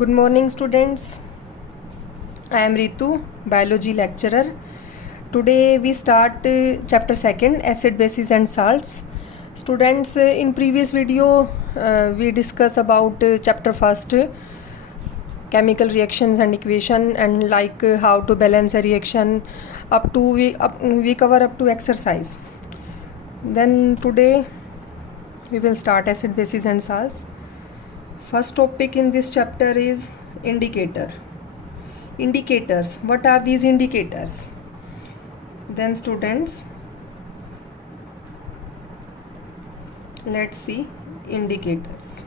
Good morning, students. I am Ritu, biology lecturer. Today we start chapter 2, acid, bases and salts. Students, in previous video we discuss about chapter 1, chemical reactions and equation, and like how to balance a reaction. We cover up to exercise. Then today we will start acid, bases and salts. First topic in this chapter is indicator. Indicators. What are these indicators? Then students, let's see indicators.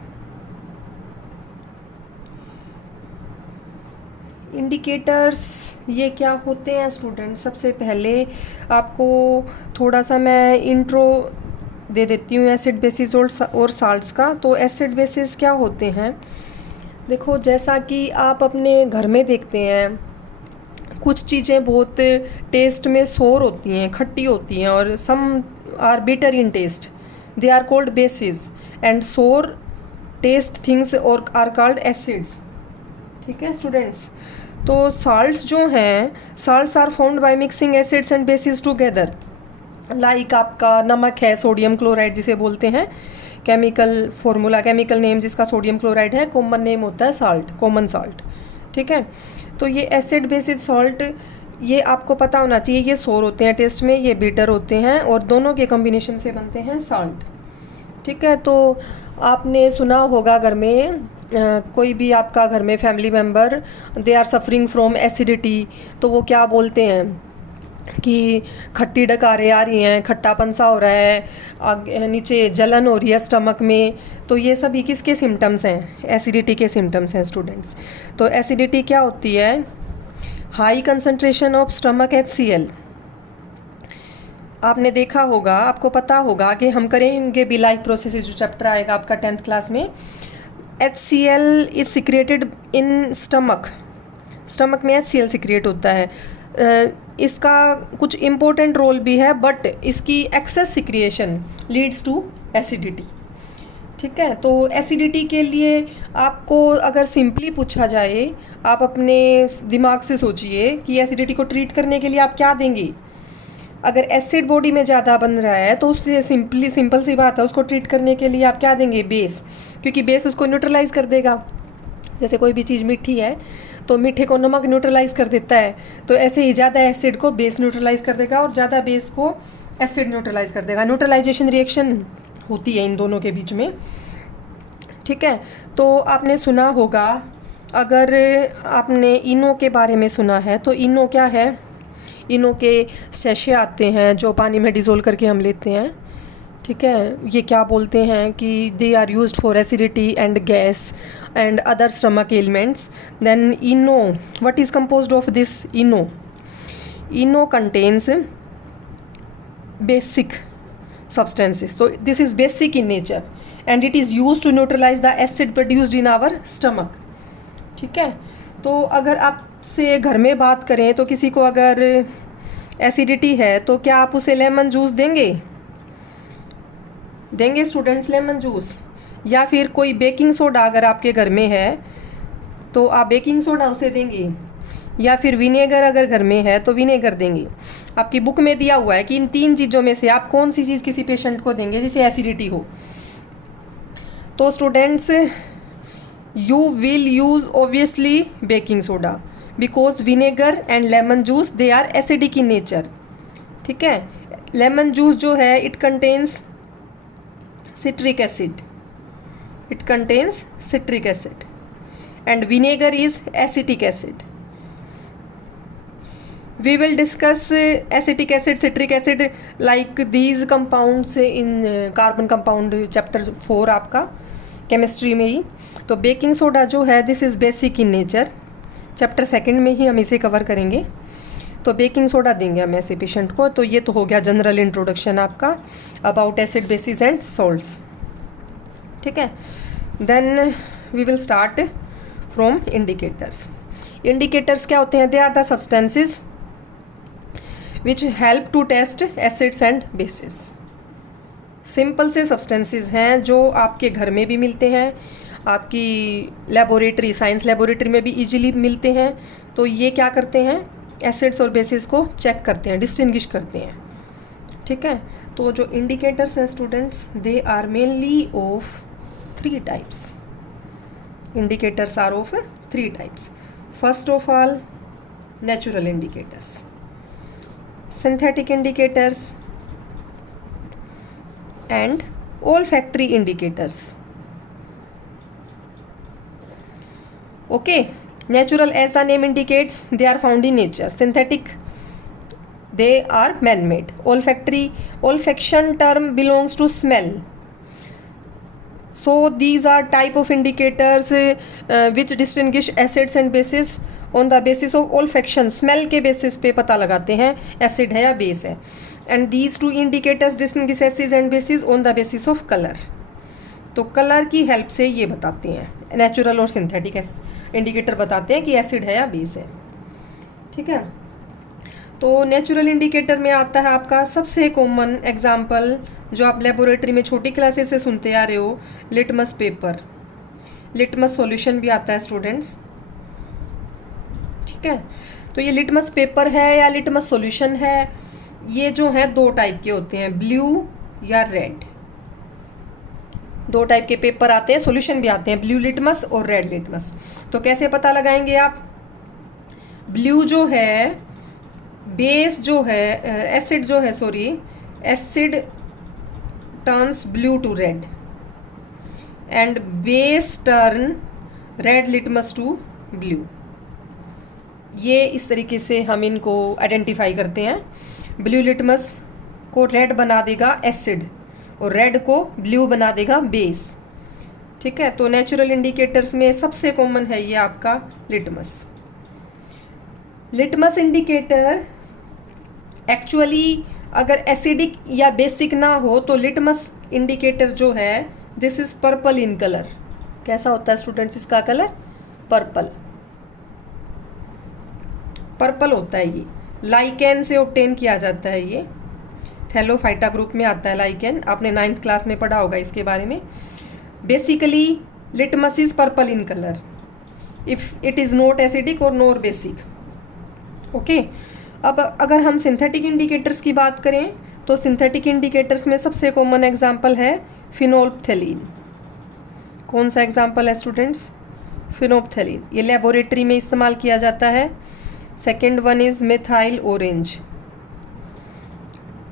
Indicators ये क्या होते हैं student? सबसे पहले आपको थोड़ा सा मैं इंट्रो दे देती हूँ एसिड बेसिस और साल्ट्स का। तो एसिड बेसिस क्या होते हैं? देखो, जैसा कि आप अपने घर में देखते हैं, कुछ चीज़ें बहुत टेस्ट में सोर होती हैं, खट्टी होती हैं, और some are bitter in taste, they are called bases, and sour taste things और आर कॉल्ड एसिड्स। ठीक है स्टूडेंट्स? तो साल्ट्स जो हैं, salts are found by mixing acids and bases together. Like आपका नमक है, सोडियम क्लोराइड जिसे बोलते हैं, केमिकल फॉर्मूला, केमिकल नेम जिसका सोडियम क्लोराइड है, कॉमन नेम होता है साल्ट, कॉमन साल्ट। ठीक है? तो ये एसिड बेसिस सॉल्ट, ये आपको पता होना चाहिए, ये सोर होते हैं टेस्ट में, ये बीटर होते हैं, और दोनों के कॉम्बिनेशन से बनते हैं साल्ट। ठीक है? तो आपने सुना होगा घर में कोई भी आपका घर में family member, they are suffering from acidity, तो वो क्या बोलते हैं कि खट्टी डकारें आ रही हैं, खट्टापन सा हो रहा है, आगे नीचे जलन हो रही है स्टमक में। तो ये सभी किसके सिम्टम्स हैं? एसिडिटी के सिम्टम्स हैं स्टूडेंट्स। तो एसिडिटी क्या होती है? High concentration of stomach HCl। आपने देखा होगा, आपको पता होगा कि हम करेंगे भी लाइफ प्रोसेस जो चैप्टर आएगा आपका 10th क्लास में, HCl is secreted in stomach. Stomach में HCl सिक्रिएट होता है। इसका कुछ इम्पोर्टेंट रोल भी है, बट इसकी access secretion leads to acidity. ठीक है? तो एसिडिटी के लिए आपको अगर सिंपली पूछा जाए, आप अपने दिमाग से सोचिए कि एसिडिटी को ट्रीट करने के लिए आप क्या देंगे। अगर एसिड बॉडी में ज़्यादा बन रहा है तो उससे सिंपल सी बात है, उसको ट्रीट करने के लिए आप क्या देंगे? बेस, क्योंकि बेस उसको न्यूट्रलाइज कर देगा। जैसे कोई भी चीज़ मीठी है तो मीठे को नमक न्यूट्रलाइज कर देता है, तो ऐसे ही ज़्यादा एसिड को बेस न्यूट्रलाइज कर देगा और ज़्यादा बेस को एसिड न्यूट्रलाइज कर देगा। न्यूट्रलाइजेशन रिएक्शन होती है इन दोनों के बीच में। ठीक है? तो आपने सुना होगा, अगर आपने इनो के बारे में सुना है, तो इनो क्या है? इनो के सैशे आते हैं जो पानी में डिज़ोल्व करके हम लेते हैं। ठीक है? ये क्या बोलते हैं कि they are used for acidity and gas and other stomach ailments. Then ENO, what is composed of this ENO? ENO contains basic substances, so this is basic in nature and it is used to neutralize the acid produced in our stomach. ठीक है? तो अगर आपसे घर में बात करें तो किसी को अगर एसिडिटी है तो क्या आप उसे लेमन जूस देंगे? देंगे स्टूडेंट्स लेमन जूस? या फिर कोई बेकिंग सोडा अगर आपके घर में है तो आप बेकिंग सोडा उसे देंगे? या फिर विनेगर अगर घर में है तो विनेगर देंगे? आपकी बुक में दिया हुआ है कि इन 3 चीज़ों में से आप कौन सी चीज़ किसी पेशेंट को देंगे जिसे एसिडिटी हो? तो students, you will use obviously baking soda, because vinegar and lemon juice they are acidic in nature. ठीक है? लेमन जूस जो है, it contains citric acid, it contains citric acid, and vinegar is acetic acid. We will discuss acetic acid, citric acid like these compounds in carbon compound chapter 4 आपका chemistry में ही। तो baking soda जो है, this is basic in nature, chapter 2 में ही हम इसे cover करेंगे। तो बेकिंग सोडा देंगे हम ऐसे पेशेंट को। तो ये तो हो गया जनरल इंट्रोडक्शन आपका about acid, bases and salts. ठीक है? Then we will start from indicators. Indicators क्या होते हैं? They are the substances which help to test acids and bases. Simple से सब्सटेंसेस हैं जो आपके घर में भी मिलते हैं, आपकी लेबोरेटरी, साइंस लेबोरेटरी में भी इजीली मिलते हैं। तो ये क्या करते हैं, एसिड्स और बेसिस को चेक करते हैं, डिस्टिंग्विश करते हैं। ठीक है, तो जो इंडिकेटर्स हैं students, they are mainly of 3 types. Indicators are of 3 types. First of all, natural indicators, synthetic indicators and olfactory indicators. Okay, natural, as the name indicates, they are found in nature. Synthetic, they are man-made. Olfactory, olfaction term belongs to smell. So these are type of indicators which distinguish acids and bases on the basis of olfaction. Smell के basis पे पता लगाते हैं acid है या base है। And these 2 indicators distinguish acids and bases on the basis of colour. तो colour की हेल्प से ये बताते हैं, नेचुरल और सिंथेटिक इंडिकेटर बताते हैं कि एसिड है या बेस है। ठीक है, तो नेचुरल इंडिकेटर में आता है आपका सबसे कॉमन एग्जाम्पल जो आप लेबोरेटरी में छोटी क्लासेस से सुनते आ रहे हो, लिटमस पेपर। लिटमस सॉल्यूशन भी आता है स्टूडेंट्स। ठीक है, तो ये लिटमस पेपर है या लिटमस सॉल्यूशन है, ये जो है 2 टाइप के होते हैं, ब्लू या रेड। 2 टाइप के पेपर आते हैं, सॉल्यूशन भी आते हैं, ब्लू लिटमस और रेड लिटमस। तो कैसे पता लगाएंगे आप? ब्लू जो है, बेस जो है, एसिड जो है, sorry, acid turns blue to red and base turn red litmus to blue. ये इस तरीके से हम इनको आइडेंटिफाई करते हैं। ब्लू लिटमस को रेड बना देगा एसिड और रेड को ब्लू बना देगा बेस। ठीक है, तो नेचुरल इंडिकेटर्स में सबसे कॉमन है ये आपका लिटमस। लिटमस इंडिकेटर एक्चुअली अगर एसिडिक या बेसिक ना हो तो लिटमस इंडिकेटर जो है, this is purple in colour. कैसा होता है स्टूडेंट्स इसका कलर? पर्पल। पर्पल होता है ये, लाइकेन से ऑब्टेन किया जाता है। ये थैलोफाइटा ग्रुप में आता है लाइकेन, आपने 9th क्लास में पढ़ा होगा इसके बारे में। Basically litmus is purple in colour if it is not acidic और नॉर बेसिक। ओके, अब अगर हम सिंथेटिक इंडिकेटर्स की बात करें तो सिंथेटिक इंडिकेटर्स में सबसे कॉमन एग्जांपल है फिनोल्फ्थेलीन। कौन सा एग्जांपल है स्टूडेंट्स? फिनोल्फ्थेलीन। ये लेबोरेटरी में इस्तेमाल किया जाता है। Second one is methyl orange.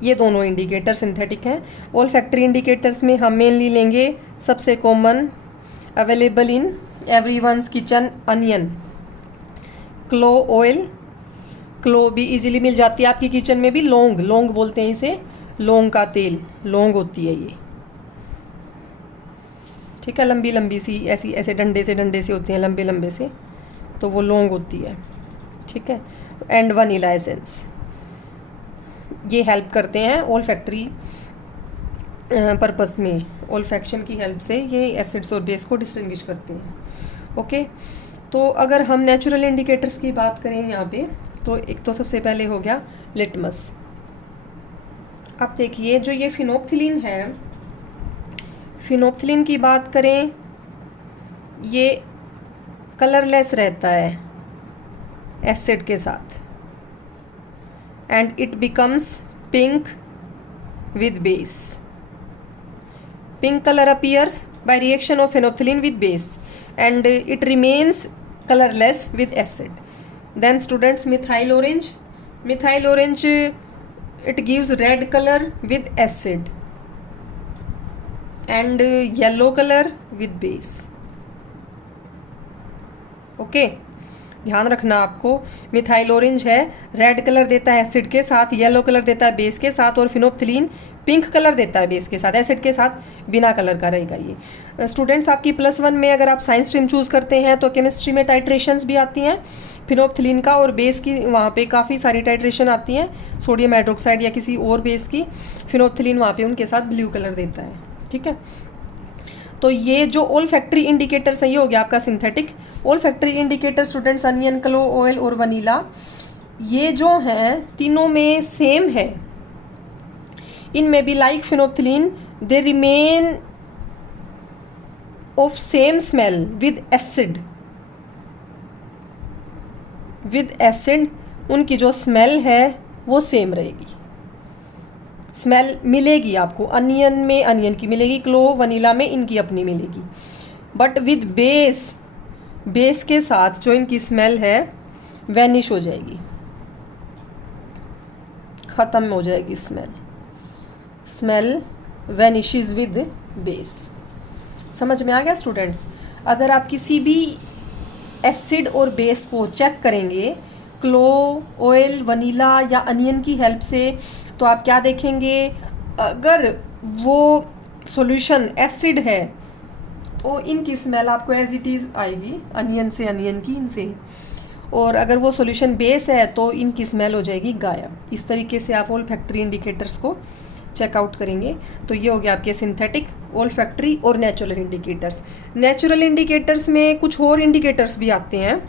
ये दोनों इंडिकेटर सिंथेटिक हैं। ओल्फैक्टरी इंडिकेटर्स में हम मेनली लेंगे सबसे common available in everyone's kitchen, onion. Clove oil, clove भी इजीली मिल जाती है आपकी किचन में भी। लौंग, लौंग बोलते हैं इसे, लौंग का तेल, लौंग होती है ये। ठीक है, लंबी लंबी सी ऐसी ऐसे डंडे से होती हैं, लंबे लंबे से, तो वो लौंग होती है। ठीक है, एंड वनीला एसेंस, ये हेल्प करते हैं ओल्फैक्टरी पर्पस में। ओल्फैक्शन की हेल्प से ये एसिड्स और बेस को डिस्टिंग्विश करते हैं। ओके, तो अगर हम नेचुरल इंडिकेटर्स की बात करें यहाँ पे, तो एक तो सबसे पहले हो गया लिटमस। अब देखिए जो ये फिनोल्फ्थेलीन है, फिनोल्फ्थेलीन की बात करें, ये कलरलेस रहता है एसिड के साथ and it becomes pink with base. Pink colour appears by reaction of phenolphthalein with base and it remains colorless with acid. Then students, methyl orange. Methyl orange, it gives red color with acid and yellow color with base. Okay, ध्यान रखना आपको, methyl orange है, red colour देता है acid के साथ, yellow colour देता है बेस के साथ, और फिनोल्फ्थेलीन पिंक कलर देता है बेस के साथ, एसिड के साथ बिना कलर का रहेगा ये। स्टूडेंट्स, आपकी +1 में अगर आप साइंस स्ट्रीम चूज़ करते हैं तो केमिस्ट्री में टाइट्रेशंस भी आती हैं फिनोल्फ्थेलीन का, और बेस की वहाँ पे काफ़ी सारी टाइट्रेशन आती हैं, सोडियम हाइड्रोक्साइड या किसी और बेस की। फिनोल्फ्थेलीन वहाँ पे उनके साथ ब्लू कलर देता है। ठीक है, तो ये जो ओल्फैक्टरी इंडिकेटर्स है, ये हो गया आपका synthetic. Olfactory indicator students, onion, clove oil और वनीला, ये जो हैं तीनों में सेम है। इनमें भी like phenolphthalein they remain of same smell with acid उनकी जो स्मेल है वो सेम रहेगी। स्मेल मिलेगी आपको, अनियन में अनियन की मिलेगी, क्लोव वनीला में इनकी अपनी मिलेगी। बट विद बेस के साथ जो इनकी स्मेल है वैनिश हो जाएगी, ख़त्म हो जाएगी स्मेल वैनिशेस विद बेस। समझ में आ गया स्टूडेंट्स? अगर आप किसी भी एसिड और बेस को चेक करेंगे क्लोव, ऑयल, वनीला या अनियन की हेल्प से, तो आप क्या देखेंगे, अगर वो सॉल्यूशन एसिड है तो इनकी स्मेल आपको एज इट इज़ आएगी, अनियन से, अनियन की इनसे। और अगर वो सॉल्यूशन बेस है तो इनकी स्मेल हो जाएगी गायब। इस तरीके से आप ओल्फैक्टरी इंडिकेटर्स को चेकआउट करेंगे। तो ये हो गया आपके सिंथेटिक, ओल्फैक्टरी और नेचुरल इंडिकेटर्स। नेचुरल इंडिकेटर्स में कुछ और इंडिकेटर्स भी आते हैं,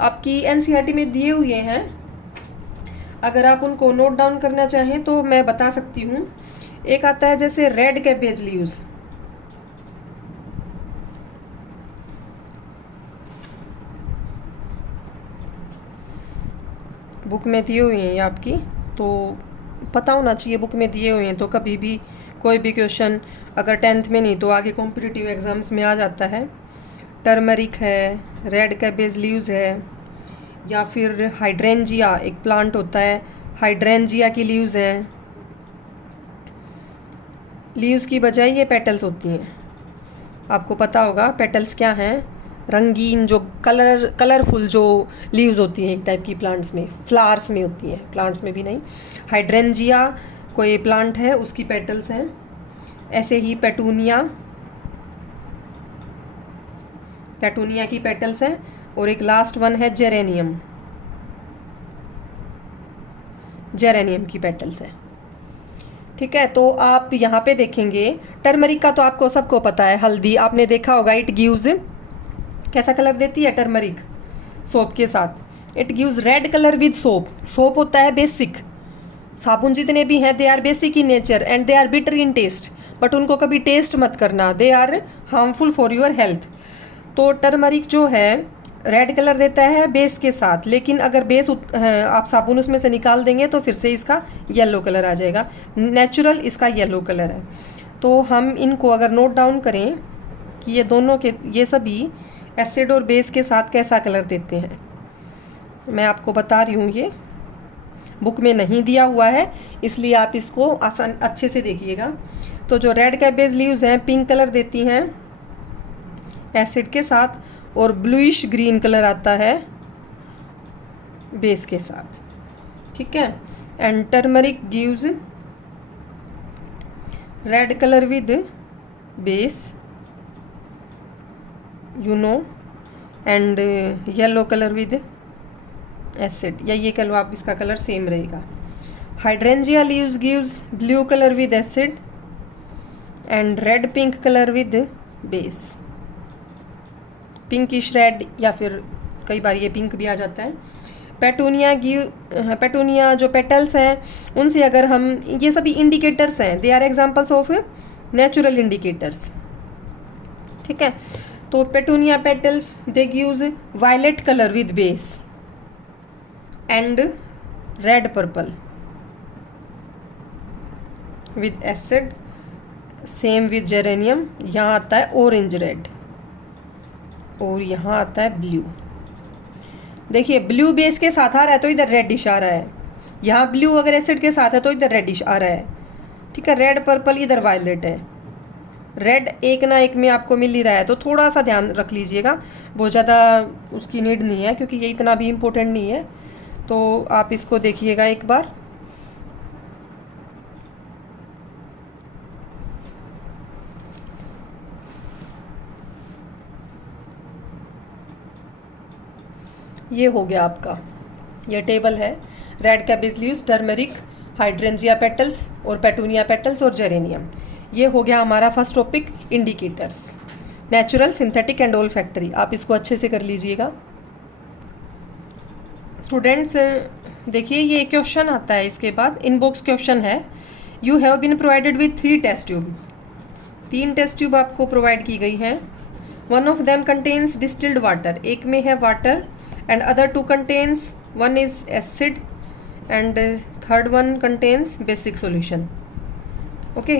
आपकी एनसीईआरटी में दिए हुए हैं। अगर आप उनको नोट डाउन करना चाहें तो मैं बता सकती हूँ। एक आता है जैसे रेड कैबेज लीव्स, बुक में दिए हुए हैं ये आपकी, तो पता होना चाहिए बुक में दिए हुए हैं, तो कभी भी कोई भी क्वेश्चन अगर 10th में नहीं तो आगे कॉम्पिटिटिव एग्ज़ाम्स में आ जाता है। टर्मरिक है, रेड कैबेज लीव्स है, या फिर हाइड्रेंजिया एक प्लांट होता है, हाइड्रेंजिया की लीव्स हैं। लीव्स की बजाय ये पेटल्स होती हैं, आपको पता होगा पेटल्स क्या हैं, रंगीन जो कलरफुल जो लीव्स होती हैं एक टाइप की प्लांट्स में, फ्लावर्स में होती हैं, प्लांट्स में भी नहीं। हाइड्रेंजिया कोई प्लांट है उसकी पेटल्स हैं। ऐसे ही पेटूनिया की पेटल्स हैं। और एक लास्ट वन है जेरेनियम की पेटल्स है। ठीक है, तो आप यहाँ पे देखेंगे टर्मरिक का तो आपको सबको पता है, हल्दी आपने देखा होगा, इट गिव्स, कैसा कलर देती है टर्मरिक सोप के साथ, it gives red colour with soap होता है बेसिक, साबुन जितने भी हैं they are basic in nature and they are bitter in taste, but उनको कभी टेस्ट मत करना, they are harmful for your health. तो टर्मरिक जो है रेड कलर देता है बेस के साथ, लेकिन अगर बेस आप साबुन उसमें से निकाल देंगे तो फिर से इसका येलो कलर आ जाएगा, नेचुरल इसका येलो कलर है। तो हम इनको अगर नोट डाउन करें कि ये दोनों के, ये सभी एसिड और बेस के साथ कैसा कलर देते हैं, मैं आपको बता रही हूँ, ये बुक में नहीं दिया हुआ है इसलिए आप इसको आसान अच्छे से देखिएगा। तो जो रेड कैबेज लीव्स हैं पिंक कलर देती हैं एसिड के साथ, और ब्लूइश ग्रीन कलर आता है बेस के साथ। ठीक है, and turmeric gives red colour with base, you know, and yellow colour with acid, या ये कह लो आप, इसका कलर सेम रहेगा। Hydrangea leaves gives blue colour with acid and red pink colour with base, pinkish red, या फिर कई बार ये पिंक भी आ जाता है। पेटूनिया जो पेटल्स हैं उनसे अगर हम, ये सभी इंडिकेटर्स हैं, they are examples of natural indicators. ठीक है, तो petunia petals they gives violet colour with base and red purple with acid, same with geranium, यहाँ आता है ऑरेंज रेड और यहाँ आता है ब्लू। देखिए ब्लू बेस के साथ आ रहा है तो इधर रेडिश आ रहा है, यहाँ ब्लू अगर एसिड के साथ है तो इधर रेडिश आ रहा है। ठीक है, रेड पर्पल इधर वायलेट है, रेड एक ना एक में आपको मिल ही रहा है, तो थोड़ा सा ध्यान रख लीजिएगा, बहुत ज़्यादा उसकी नीड नहीं है क्योंकि ये इतना भी इम्पोर्टेंट नहीं है, तो आप इसको देखिएगा एक बार। ये हो गया आपका, ये टेबल है, red cabbage leaves, turmeric, hydrangea petals और पेटूनिया पेटल्स और जेरेनियम। ये हो गया हमारा first topic, indicators, natural, synthetic and olfactory. आप इसको अच्छे से कर लीजिएगा स्टूडेंट्स। देखिए ये क्वेश्चन आता है इसके बाद, इनबॉक्स क्वेश्चन है, you have been provided with 3 test tube, 3 test tube आपको प्रोवाइड की गई हैं। One of them contains distilled water, एक में है water, and other two contains, one is acid and third one contains basic solution. Okay,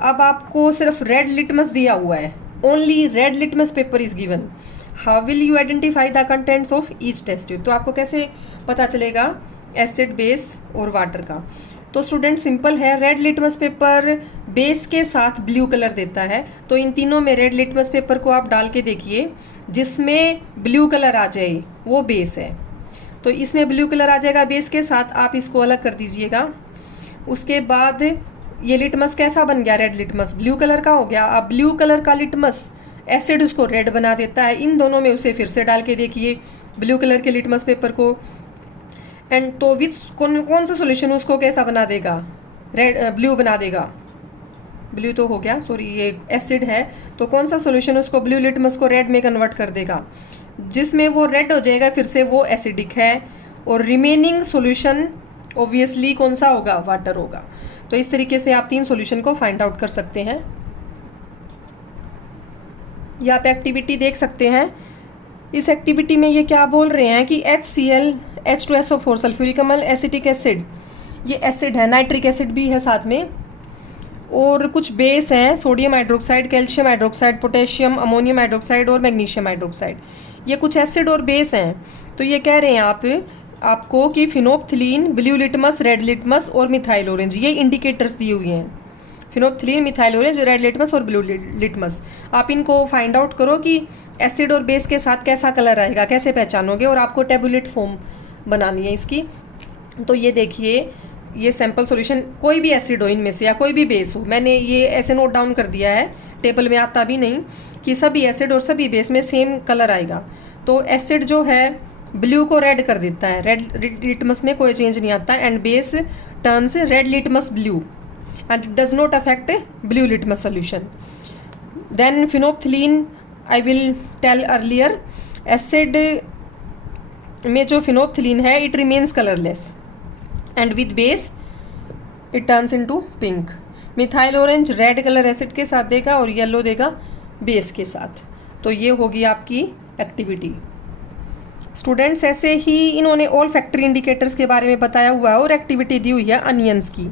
अब आपको सिर्फ रेड लिटमस दिया हुआ है, only red litmus paper is given. How will you identify the contents of each test tube? तो आपको कैसे पता चलेगा एसिड, बेस और वाटर का? तो स्टूडेंट सिंपल है, रेड लिटमस पेपर बेस के साथ ब्लू कलर देता है, तो इन तीनों में रेड लिटमस पेपर को आप डाल के देखिए, जिसमें ब्लू कलर आ जाए वो बेस है। तो इसमें ब्लू कलर आ जाएगा बेस के साथ, आप इसको अलग कर दीजिएगा। उसके बाद ये लिटमस कैसा बन गया? रेड लिटमस, ब्लू कलर का हो गया। अब ब्लू कलर का लिटमस एसिड उसको रेड बना देता है, इन दोनों में उसे फिर से डाल के देखिए ब्लू कलर के लिटमस पेपर को, एंड तो विच कौन सा सॉल्यूशन उसको कैसा बना देगा? रेड, ब्लू बना देगा। ब्लू तो हो गया, सॉरी ये एसिड है, तो कौन सा सॉल्यूशन उसको ब्लू लिटमस को रेड में कन्वर्ट कर देगा? जिसमें वो रेड हो जाएगा फिर से वो एसिडिक है, और रिमेनिंग सॉल्यूशन ऑब्वियसली कौन सा होगा? वाटर होगा। तो इस तरीके से आप 3 सॉल्यूशन को फाइंड आउट कर सकते हैं। यहाँ पे एक्टिविटी देख सकते हैं। इस एक्टिविटी में ये क्या बोल रहे हैं कि HCl H2SO4 सल्फ्यूरिक अम्ल एसिटिक एसिड, ये एसिड है, नाइट्रिक एसिड भी है साथ में, और कुछ बेस हैं, sodium hydroxide, calcium hydroxide, potassium, ammonium hydroxide और मैग्नीशियम हाइड्रोक्साइड, ये कुछ एसिड और बेस हैं। तो ये कह रहे हैं आपको कि phenolphthalein, blue litmus, red litmus और मिथाइल ऑरेंज, ये इंडिकेटर्स दिए हुए हैं। Phenolphthalein, methyl orange, red litmus और ब्लू लिटमस, आप इनको फाइंड आउट करो कि एसिड और बेस के साथ कैसा कलर आएगा, कैसे पहचानोगे, और आपको टेबुलेट फॉर्म बनानी है इसकी। तो ये देखिए, ये सैम्पल सॉल्यूशन, कोई भी एसिड हो इनमें से या कोई भी बेस हो, मैंने ये ऐसे नोट डाउन कर दिया है, टेबल में आता भी नहीं, कि सभी एसिड और सभी बेस में सेम कलर आएगा। तो एसिड जो है ब्लू को रेड कर देता है, रेड लिटमस में कोई चेंज नहीं आता, and base turns red litmus blue and it does not affect blue litmus solution. Then phenolphthalein, I will tell earlier, acid में जो phenolphthalein है it remains colorless and with base it turns into pink. Methyl orange red colour acid के साथ देगा और yellow देगा base के साथ। तो ये होगी आपकी एक्टिविटी। स्टूडेंट्स, ऐसे ही इन्होंने ऑल फैक्ट्री इंडिकेटर्स के बारे में बताया हुआ है, और एक्टिविटी दी हुई है अनियंस की,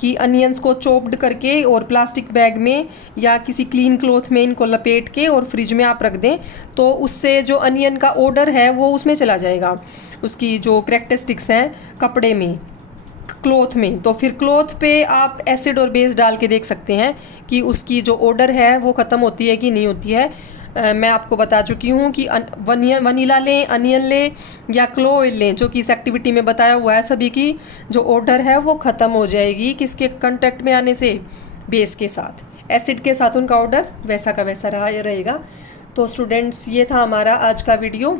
कि अनियंस को चॉप्ड करके और प्लास्टिक बैग में या किसी क्लीन क्लॉथ में इनको लपेट के और फ्रिज में आप रख दें, तो उससे जो अनियन का ऑर्डर है वो उसमें चला जाएगा, उसकी जो कैरेक्टरिस्टिक्स हैं कपड़े में, क्लॉथ में। तो फिर क्लॉथ पे आप एसिड और बेस डाल के देख सकते हैं कि उसकी जो ऑर्डर है वो ख़त्म होती है कि नहीं होती है। मैं आपको बता चुकी हूँ कि वनीला लें, अनियन लें या क्लो ऑयल लें, जो कि इस एक्टिविटी में बताया हुआ है, सभी की जो ऑर्डर है वो ख़त्म हो जाएगी किसके कांटेक्ट में आने से? बेस के साथ। एसिड के साथ उनका ऑर्डर वैसा का वैसा रहेगा। तो स्टूडेंट्स, ये था हमारा आज का वीडियो,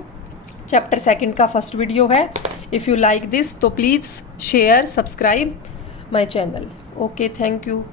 चैप्टर 2 का फर्स्ट वीडियो है। इफ़ यू लाइक दिस तो please share, subscribe my channel. Okay, thank you.